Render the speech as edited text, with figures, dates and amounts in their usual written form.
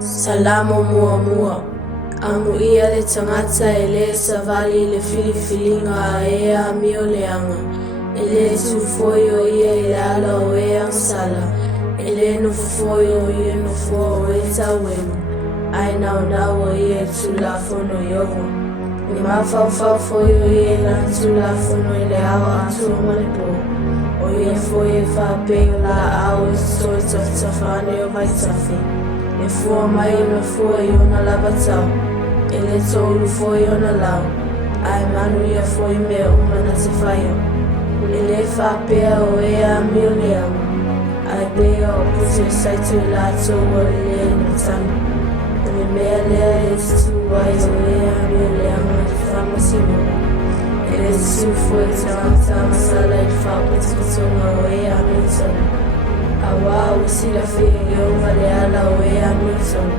Salamo mua mua. Anu ia le tangata e le savali le filifilinga e a mio leanga. E le tufoio ia e ala o e ansala. E le no foio ia no fo o e tawenu. Ai nau nau o ia tulafono yogo. Ni mafau foio ia la tulafono i le awa atu o malipo. O ia foio fa peo la au e soi tafane o vai tafi. E fua mai na fua i ona lava tau. E le tolu foi ona lau. Ai manu ia foi mea umana te whaio. E le whapea o e a mio leau. Ai bea o pute saitu i lato o le na tanu. E me mea lea e tu wai o e a mio leau na te whamasimo. E le tu foi tangata masala i whapatukutunga o e a mio tanu. A wā usira whia i o vale ala o e a mio tanu.